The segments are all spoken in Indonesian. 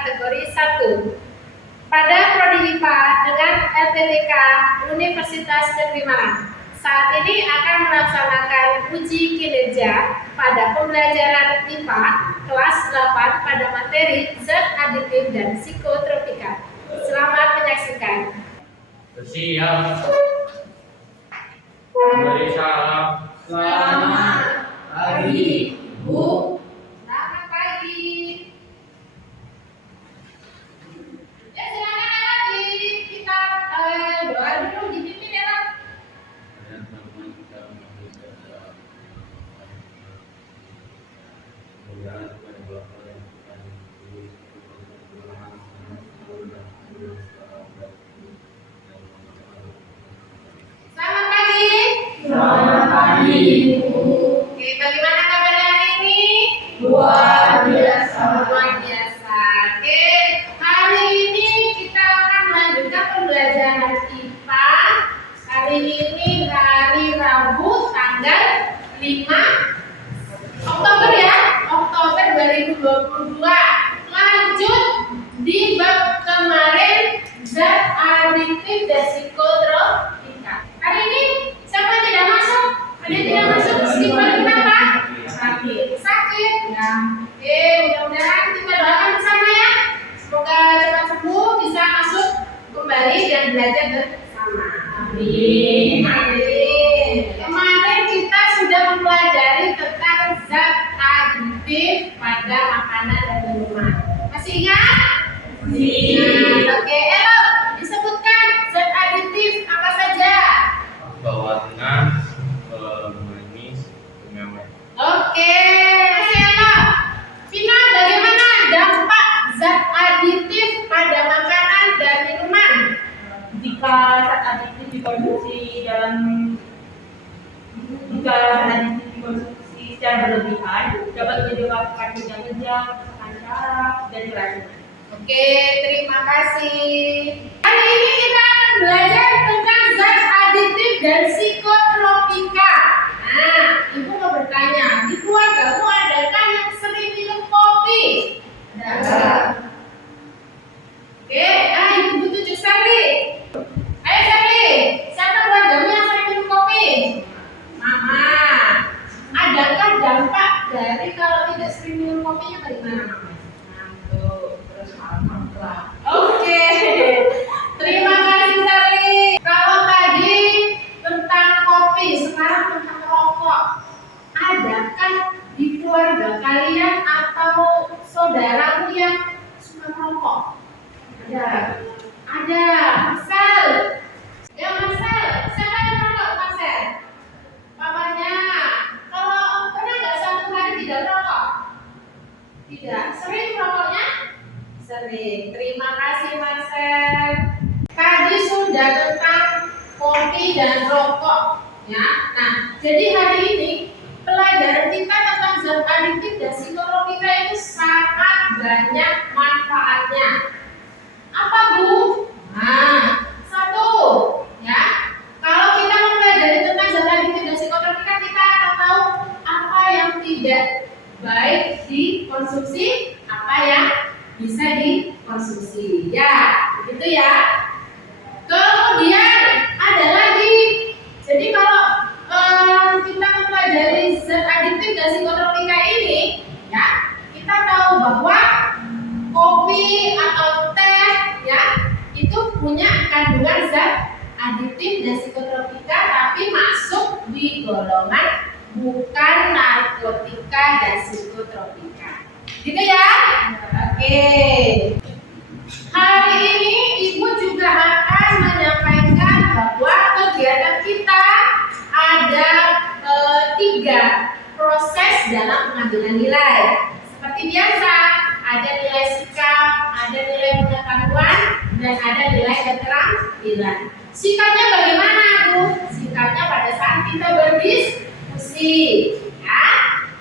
kategori 1 pada prodi IPA dengan LTTK Universitas Negeri Malang. Saat ini akan melaksanakan uji kinerja pada pembelajaran IPA kelas 8 pada materi zat aditif dan psikotropika. Selamat menyaksikan. Siap. Beri salam. Selamat pagi, Bu. Selamat pagi. Ya, silakan lagi. Kita doa dulu dipimpin ya, Pak. Selamat pagi. Selamat pagi, Bu. Oke, bagaimana kabarnya hari ini? Luar biasa. Luar biasa. Oke, hari ini kita akan melanjutkan pembelajaran IPA. Hari ini hari Rabu tanggal 5 Oktober ya, Oktober 2022. Lanjut di bab kemarin zat aditif dan psikotropika. Hari ini siapa yang tidak masuk? Ada yang tidak masuk? Istighfar kenapa? Sakit. Ya. Oke, mudah-mudahan kita doakan bersama ya. Semoga cepat sembuh, bisa masuk kembali dan belajar bersama. Amin. Amin. Kemarin kita sudah mempelajari tentang zat aditif pada makanan dan minuman. Masih ingat? Ingat. Oke, Elo, disebutkan zat aditif apa saja? Bawah tengah, manis, pengawet. Oke, masih Elo. Vina, bagaimana dampak zat aditif pada makanan dan minuman? Jika zat aditif dikonsumsi secara berlebihan, dapat menyebabkan kejang-kejang, kerusakan saraf, dan keracunan. Oke, terima kasih. Hari ini kita akan belajar tentang zat aditif dan psikotropika. Nah, Ibu mau bertanya, di keluargamu adakah yang sering minum kopi? Ada. Oke, Ibu tunjuk Sally. Ayo Sally, siapa keluargamu yang sering minum kopi? Mama. Adakah dampak dari kalau tidak sering minum kopinya bagaimana, Mama? Ngantuk, terus malam-malam. Oke, terima kasih Sally. Kalau tadi tentang kopi, sekarang tentang rokok. Adakah di keluarga kalian atau saudaramu yang suka merokok? Ada. Ada. Marcel. Ya Marcel, siapa yang merokok Marcel? Papanya. Kalau pernah nggak satu hari tidak merokok? Tidak. Sering merokoknya? Sering. Terima kasih Marcel. Tadi sudah tentang kopi dan rokok, ya. Nah, jadi hari ini pelajaran kita tentang zat aditif dan psikotropika itu sangat banyak manfaatnya. Apa Bu? Nah, satu, ya. Kalau kita mempelajari tentang zat aditif dan psikotropika, kita akan tahu apa yang tidak baik dikonsumsi, apa yang bisa dikonsumsi. Ya, begitu ya. Kemudian ada lagi. Jadi kalau kita mempelajari zat aditif dan psikotropika ini, ya, kita tahu bahwa kopi atau teh, ya, itu punya kandungan zat aditif dan psikotropika, tapi masuk di golongan bukan narkotika dan psikotropika. Gitu ya? Oke. Hari ini Ibu juga akan menyampaikan bahwa kegiatan kita ada 3 proses dalam pengambilan nilai. Seperti biasa, ada nilai sikap, ada nilai pengetahuan, dan ada nilai keterampilan. Sikapnya bagaimana, Bu? Sikapnya pada saat kita berdiskusi, ya.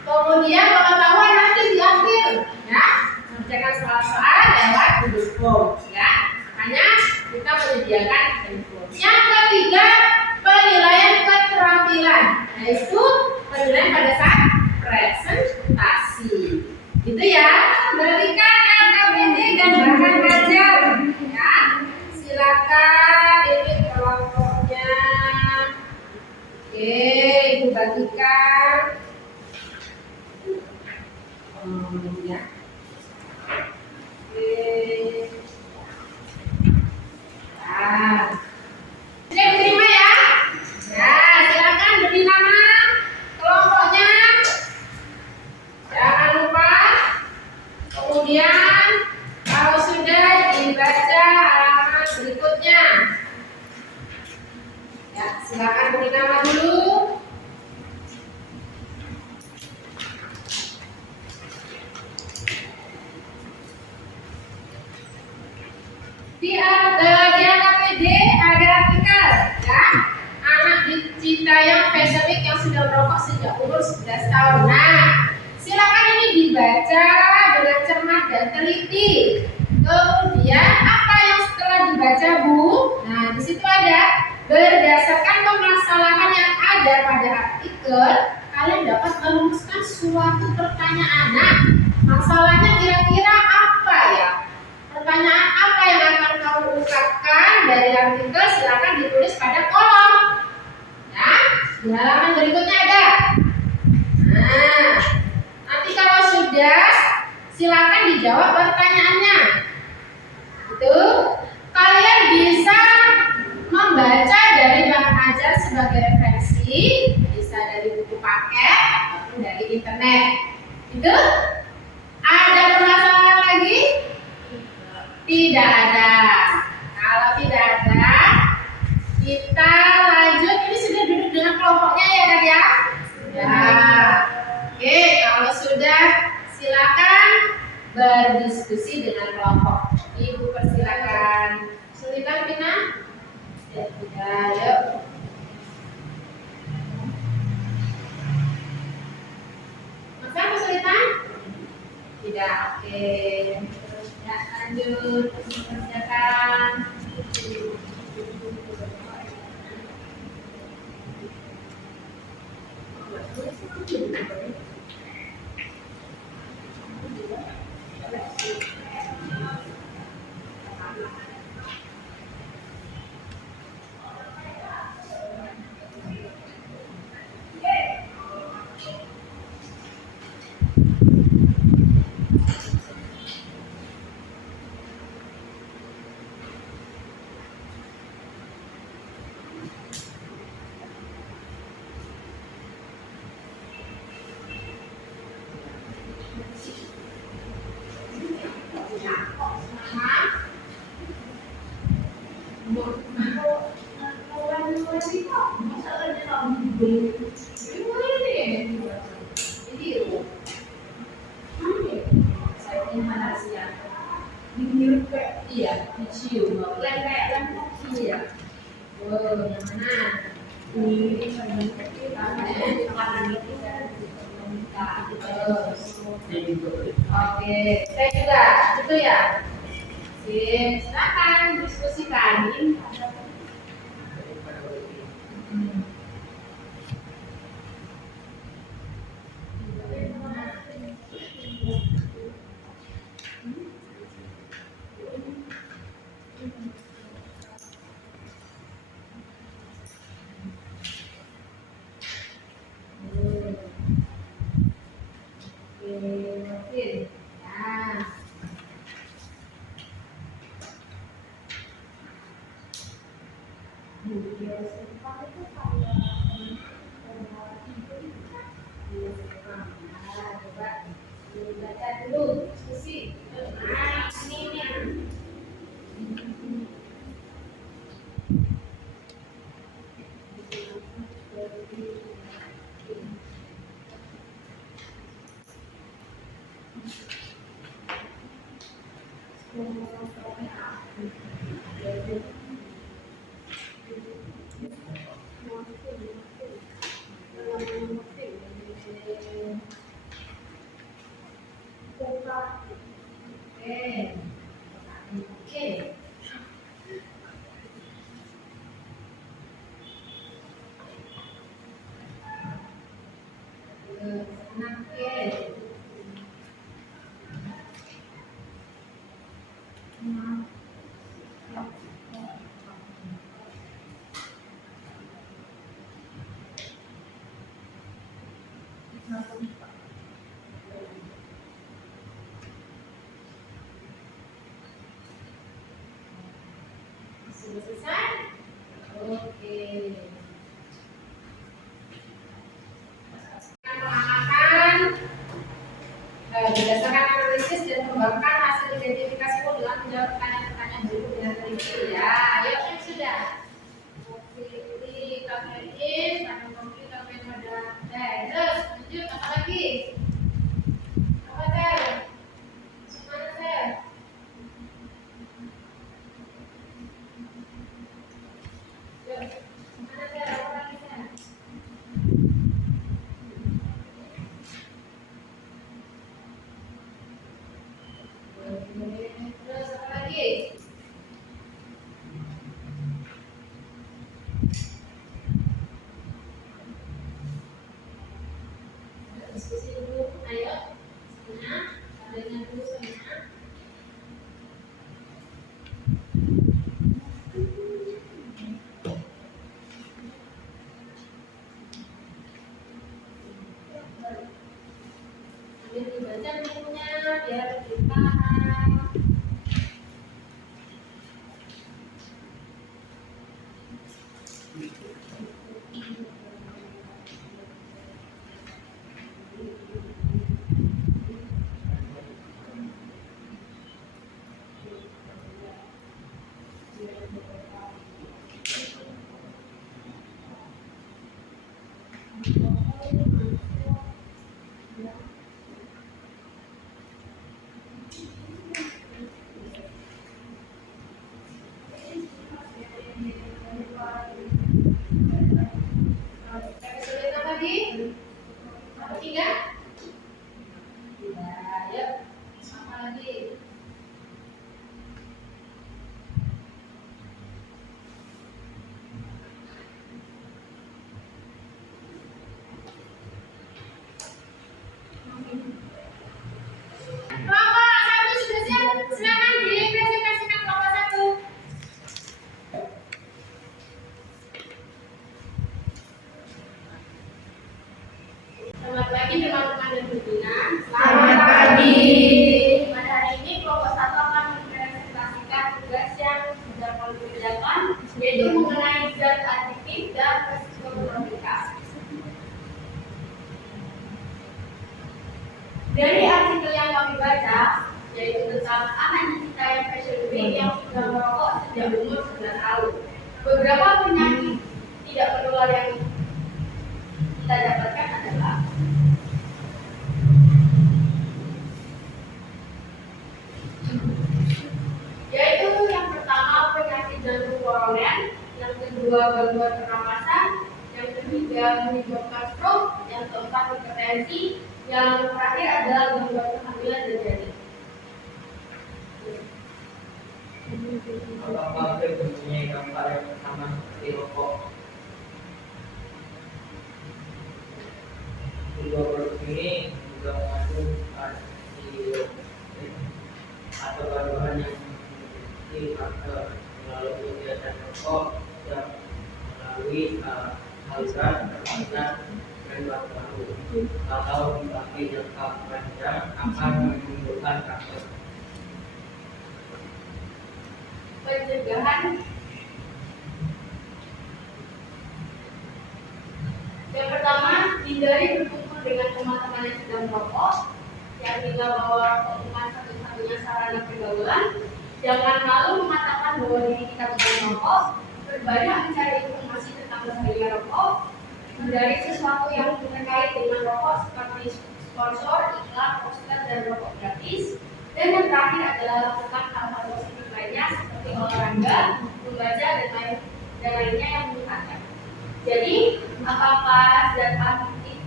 Kemudian pengetahuan nanti di akhir, ya. Mengerjakan soal-soal lewat Google Form, ya. Makanya kita menyediakan handphone. Yang ketiga, penilaian keterampilan, yaitu penilaian pada saat presentasi. Gitu ya. Berikan angka pendek dan Silakan beri nama dulu. Di APD ada artikel ya. Anak di Citayam Fashion Week yang sudah merokok sejak umur 11 tahun. Nah, silakan ini dibaca dengan cermat dan teliti. Kemudian apa yang setelah dibaca, Bu? Nah, di situ ada berdasarkan permasalahan yang ada pada artikel, kalian dapat merumuskan suatu pertanyaan. Nah, masalahnya kira-kira apa ya? Pertanyaan apa yang akan kamu ungkapkan dari artikel? Silakan ditulis pada kolom. Ya, di halaman berikutnya ada. Nah, nanti kalau sudah, silakan dijawab pertanyaannya. Itu kalian bisa membaca dari bahan ajar sebagai referensi, bisa dari buku paket ataupun dari internet. Itu ada permasalahan lagi? Tidak ada. Kalau tidak ada, kita lanjut. Ini sudah duduk dengan kelompoknya ya kan ya? Ya. Oke, kalau sudah silakan berdiskusi dengan kelompok. Ibu persilakan. Sulitan Pina? Ya, yuk. Masa kesulitan? Tidak, oke. Ya, lanjut. Kerjakan. Iya, dicium. Lem kayak lem kopi ya. Wow, yang mana? Ini oke, saya juga itu ya. Silakan diskusikan. Baca dulu diskusi. Nah, ini. Oke. Sudah selesai? Oke. Pengamatan berdasarkan analisis dan mengembangkan hasil identifikasimu dengan menjawab pertanyaan-pertanyaan berikut dengan teliti ya. Ayo, sudah. Oke, tapi sedang merokok sejak umur 9 tahun. Beberapa penyakit tidak menular yang kita dapatkan adalah yaitu yang pertama penyakit jantung koroner, yang kedua gangguan pernapasan, yang ketiga menyebabkan stroke, yang keempat hipertensi, yang terakhir adalah gangguan kehamilan dan janin. Apakah mempunyai dampak yang sama seperti rokok? Kedua produk ini juga mengandung antioksidan atau bahan yang memiliki faktor melalui kegiatan rokok dan melalui aliran pernapasan dan paru-paru atau dipakai jangka panjang akan menimbulkan kanker. Pencegahan. Yang pertama, hindari berkumpul dengan teman-teman yang sedang merokok. Yang kedua, bahwa rokok bukan satu-satunya sarana pergaulan. Jangan malu mengatakan bahwa diri kita bukan merokok. Berbanyak mencari informasi tentang bahaya rokok. Hindari sesuatu yang terkait dengan rokok seperti sponsor, iklan, poster, dan rokok gratis. Dan yang terakhir adalah lakukan hal-hal positif lainnya seperti olahraga, membaca, dan lainnya yang menyenangkan. Jadi, apakah zat adiktif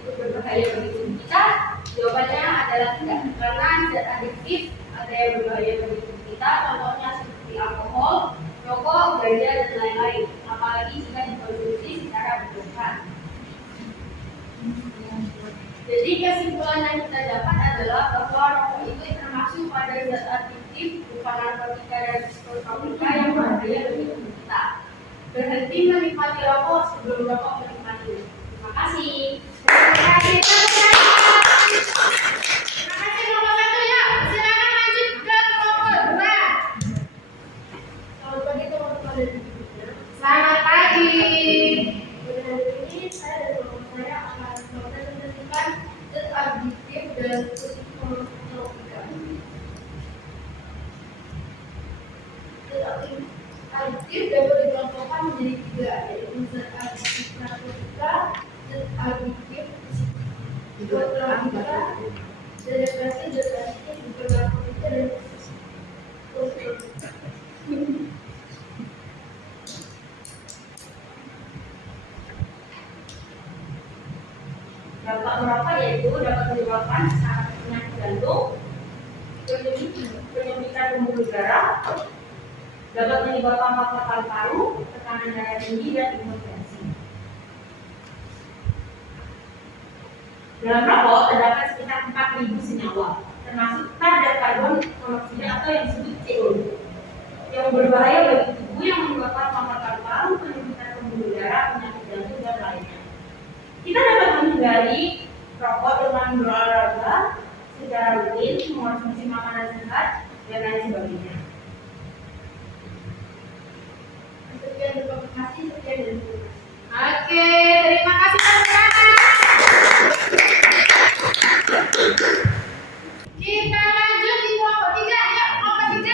itu berbahaya bagi tubuh kita? Jawabannya adalah tidak, karena zat adiktif ada yang berbahaya bagi tubuh kita, contohnya seperti alkohol, rokok, ganja, dan lain-lain. Apalagi jika dikonsumsi secara berlebihan. Jadi kesimpulan yang kita dapat adalah bahwa rokok itu termasuk pada zat adiktif bukan narkotika dan psikotropika yang berbahaya bagi tubuh kita. Berhenti menikmati rokok sebelum rokok menikmati. Terima kasih. Terima kasih. Terima kasih nomor 1 ya. Silakan lanjut ke nomor 2. Selamat pagi teman-teman. Selamat pagi. Pada hari ini saya dan teman saya akan mempresentasikan zat adiktif dan psikotropika. Zat adiktif dapat dikelompokkan menjadi 3, yaitu zat adiktif narkotika, zat adiktif psikotropika, dan zat adiktif bukan narkotika dan psikotropika. Dampak merokok yaitu dapat menyebabkan penyakit jantung, penyempitan pembuluh darah, dapat menyebabkan faktor paru-paru, tekanan darah tinggi, dan hipertensi. Dalam rokok terdapat sekitar 4.000 senyawa, termasuk kadar karbon monoksida atau yang disebut CO2, yang berbahaya bagi tubuh yang menyebabkan faktor paru-paru, penyempitan pembuluh darah, penyakit jantung, dan lainnya. Kita dapat menghindari rokok dengan berolahraga secara rutin, mengonsumsi makanan sehat, dan lain sebagainya. Sekian terima kasih, sekian dan terima kasih. Oke, terima kasih teman-teman. Kita lanjut di kelompok 3 ya, kelompok 3.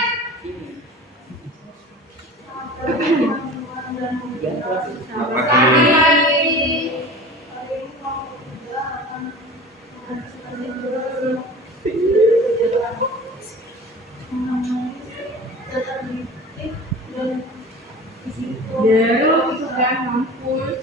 Selamat pagi. Baru sudah mampus.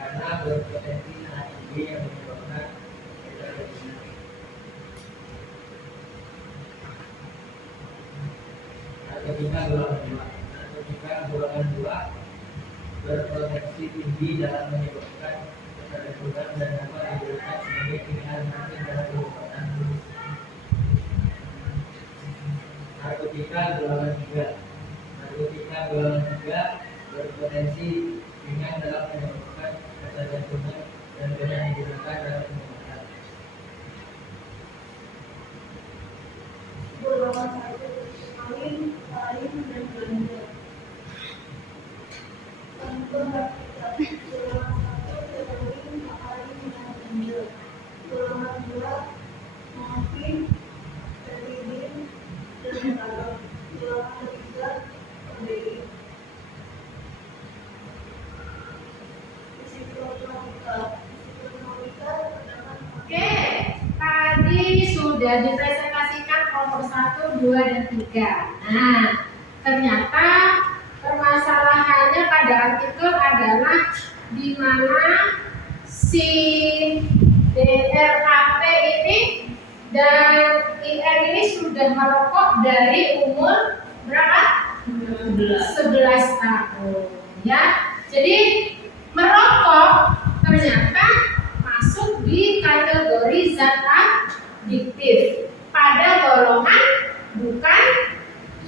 Karena berpotensi sangat tinggi yang menyebabkan hipertensi. Narkotika golongan 2 berpotensi tinggi dalam menyebabkan ketergantungan dan dapat diberikan sebagai pilihan mati dalam pengobatan. narkotika golongan 3. Narkotika golongan 3 berpotensi ringan dalam menyebabkan ketergantungan dan banyak digunakan dalam pengobatan. Golongan 1 kokain, kokain dan ganja. Contoh narkotika. Golongan 1 heroin, kokain dan ganja. Golongan 2 morfin, heroin dan talon. Golongan 3 kodein. Psikotropika. Psikotropika terdapat Oke, tadi sudah dipresentasikan kelompok 1, 2, dan 3. Nah, ternyata permasalahannya pada artikel adalah di mana si DRAP ini dan IR ini sudah merokok dari umur berapa? 11 tahun. Ya, jadi merokok ternyata masuk di kategori zat adiktif pada golongan bukan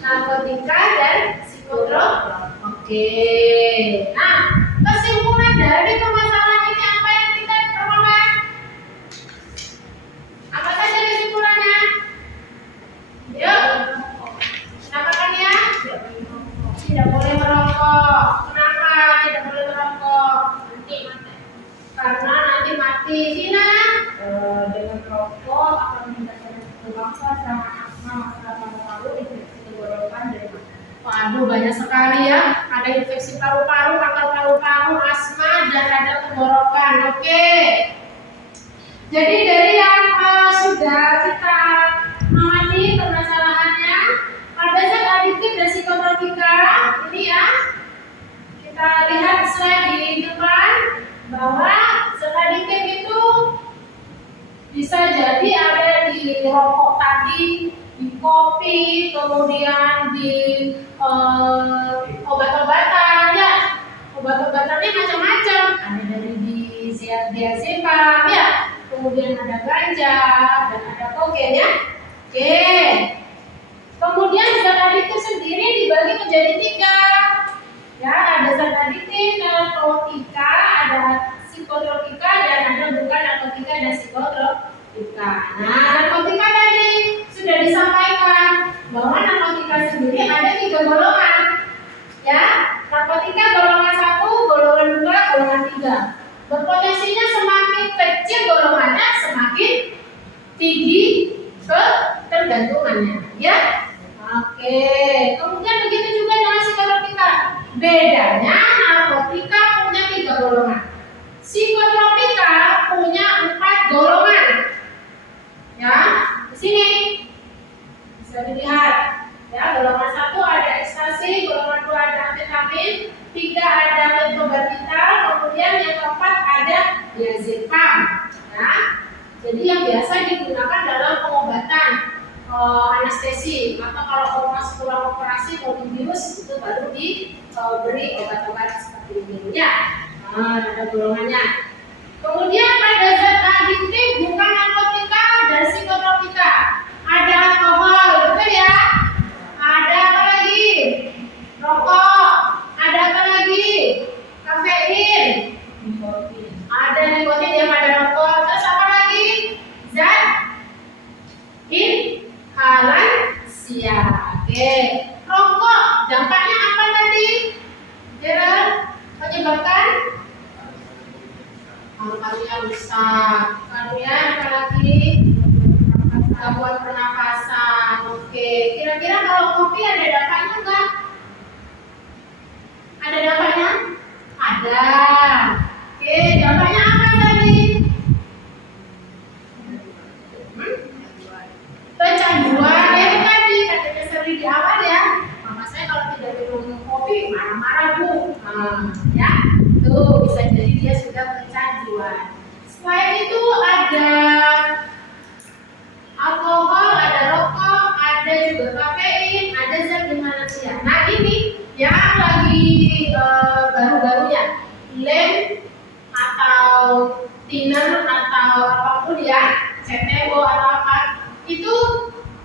narkotika dan psikotropika. Oke. Nah, kesimpulan dari permasalahan ini apa yang kita peroleh? Apa saja kesimpulannya? Yuk. Kenapa kan ya? Tidak boleh merokok. Kenapa tidak boleh merokok? Karena nanti mati. Vina? Dengan rokok akan meningkatkan risiko bangsa sama asma, masalah paru-paru, infeksi tenggorokan dan mata. Waduh, banyak sekali ya. Ada infeksi paru-paru, kanker paru-paru, asma, dan ada tenggorokan. Oke. Jadi dari yang sudah kita amati permasalahannya, pada zat adiktif dan psikotropika ini ya. Kita lihat slide di depan bahwa zat adiktif itu bisa jadi ada di rokok tadi, di kopi, kemudian di obat-obatan ya. Obat-obatannya macam-macam. Ada dari diazepam ya. Kemudian ada ganja dan ada kokain ya. Oke. Kemudian zat adiktif sendiri dibagi menjadi 3. Ya, ada zat adiktif, narkotika, ada psikotropika, dan ada bukan narkotika dan psikotropika. Nah, narkotika tadi sudah disampaikan bahwa narkotika sendiri ada 3 golongan. Ya, narkotika golongan 1, golongan 2, golongan 3. Berpotensinya semakin kecil golongannya, semakin tinggi ketergantungannya. Ya, oke. Kemudian begitu juga dengan psikotropika. Bedanya narkotika punya 3 golongan. Psikotropika punya 4 golongan. Ya, di sini bisa dilihat. Ya, golongan 1 ada ekstasi, golongan 2 ada amfetamin, 3 ada pentobarbital, kemudian yang keempat ada diazepam. Ya, jadi yang biasa digunakan dalam pengobatan anestesi atau kalau pas pulang operasi mau dibius itu baru diberi obat-obat seperti ini ya. Nah, ada golongannya. Kemudian pada zat adiktif bukan narkotika dan psikotropika. Ada alkohol, betul ya? Ada apa lagi? Rokok. Ada apa lagi? Kafein. Ada nikotin ya pada rokok. Terus apa lagi? Zat inhalansia. Oke. Rokok dampaknya apa tadi? Gerald, menyebabkan paru-parunya rusak. Kemudian apa lagi? Gangguan pernafasan. Oke. Kira-kira kalau kopi ada dampaknya enggak? Ada dampaknya? Ada. Oke, dampaknya apa tadi? Kecanduan ya itu tadi katanya sering di awal ya. Mama saya kalau tidak minum kopi marah-marah bu. Ya, tuh bisa jadi dia sudah kecanduan. Selain itu ada alkohol, ada rokok, ada juga kafein, ada zat inhalansia. Nah ini yang lagi baru-barunya lem atau thinner atau apapun ya, CTO atau apa, itu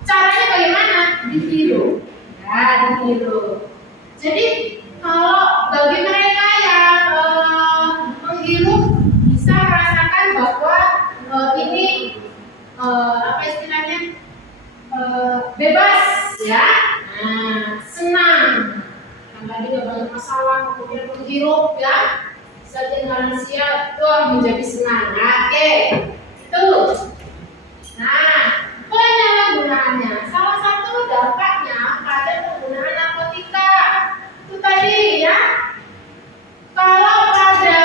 caranya bagaimana? Ditiru. Ya, dihirup. Jadi kalau bagi mereka yang menghirup bisa merasakan bahwa ini apa istilahnya bebas ya, nah, senang. Yang tadi gak banyak masalah, kemudian menghirup ya, bisa lansia itu menjadi senang. Oke, itu. Nah, penyalahgunaannya, salah satu dampaknya pada penggunaan narkotika itu tadi ya. Kalau pada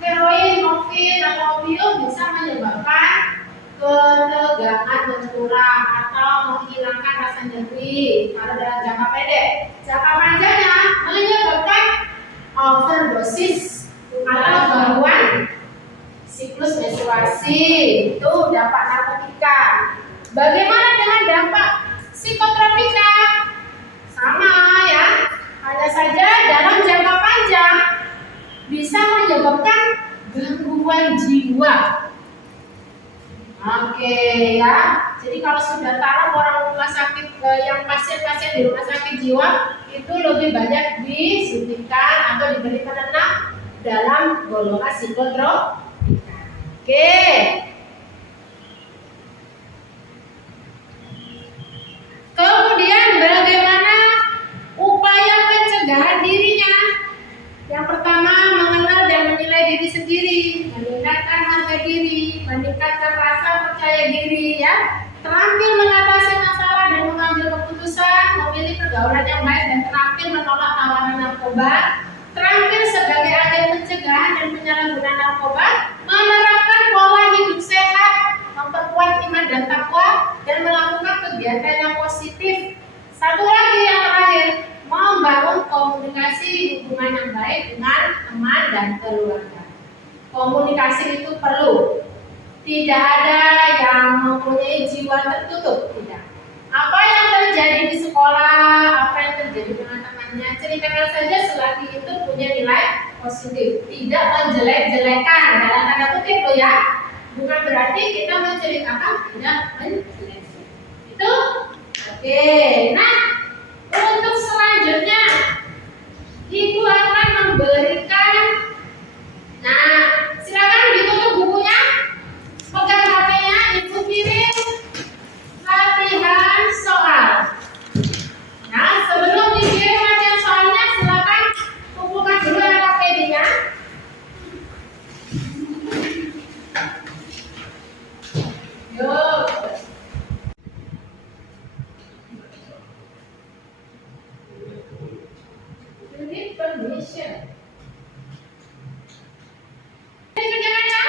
heroin, morfin, atau opium bisa menyebabkan ketegangan berkurang atau menghilangkan rasa nyeri pada dalam jangka pendek. Jangka panjangnya menyebabkan overdosis atau gangguan siklus menstruasi. Itu dampak narkotika. Bagaimana dengan dampak psikotropika? Sama ya, hanya saja dalam jangka panjang bisa menyebabkan gangguan jiwa. Oke ya, jadi kalau sudah taruh orang rumah sakit yang pasien-pasien di rumah sakit jiwa itu lebih banyak disuntikan atau diberi penenang dalam golongan psikotropika. Oke. Kemudian bagaimana upaya pencegahan dirinya? Yang pertama, mengenal dan menilai diri sendiri, meningkatkan harga diri, meningkatkan rasa percaya diri ya, terampil mengatasi masalah dan mengambil keputusan, memilih pergaulan yang baik dan terampil menolak tawaran narkoba, terampil sebagai agen pencegahan dan penyalahgunaan narkoba, menerapkan pola hidup sehat, memperkuat iman dan takwa, dan melakukan kegiatan yang positif. Satu lagi yang terakhir, membangun komunikasi hubungan yang baik dengan teman dan keluarga. Komunikasi itu perlu. Tidak ada yang mempunyai jiwa tertutup, tidak. Apa yang terjadi di sekolah, apa yang terjadi dengan temannya, ceritakan saja selagi itu punya nilai positif. Tidak menjelek-jelekan, dalam tanda kutip loh ya. Bukan berarti kita menceritakan tidak menjelek. Itu oke. Nah, untuk selanjutnya Ibu akan memberikan, nah silakan ditutup bukunya, pegang HP-nya, Ibu kirim latihan soal. Nah, sebelum dikirim latihan soalnya silakan kumpulkan dulu LKPD-nya. Yuk. Unit permission. Ini kerjaannya?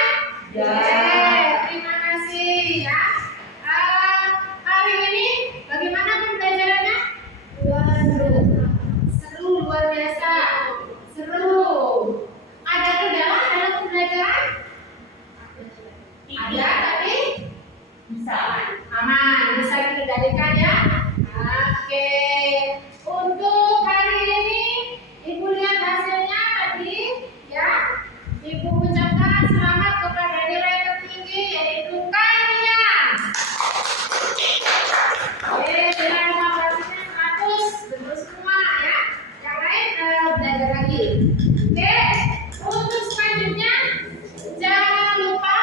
Ya. Terima kasih ya. Hari ini bagaimana pembelajarannya? Seru, luar biasa. Seru. Ada kendala dalam pembelajaran? Ada, tapi bisa aman, bisa dikendalikan ya. Oke. Untuk hari ini Ibu lihat hasilnya tadi ya. Ibu ucapkan selamat kepada nilai tertinggi yaitu kalian. Nilai 15-nya 100, betul semua ya. Yang lain belajar lagi. Oke. Untuk selanjutnya jangan lupa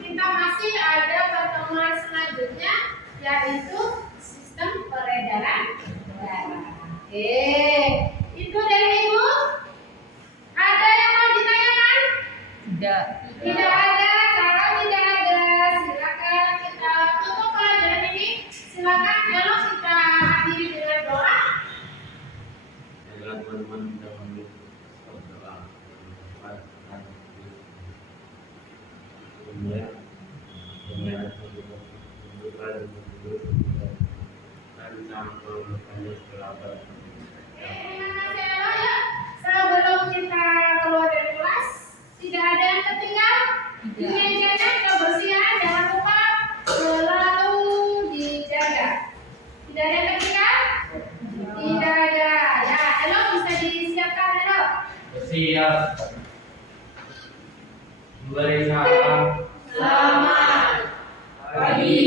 kita masih ada pertemuan selanjutnya yaitu sistem peredaran darah. Itu dari Ibu. Ada yang mau ditanyakan? Tidak. Tidak ada. Kalau tidak ada, silakan kita tutup pelajaran ini. Silakan kalau kita akhiri dengan doa. Agar teman-teman bisa memilih berdoa. Sebelum kita keluar dari kelas, tidak ada yang tertinggal. Tidak. Mejanya kebersihan jangan lupa selalu dijaga. Tidak ada yang tertinggal? Tidak ada. Ya, Elo bisa disiapkan Elo. Siap. Beri salam. Selamat Pagi.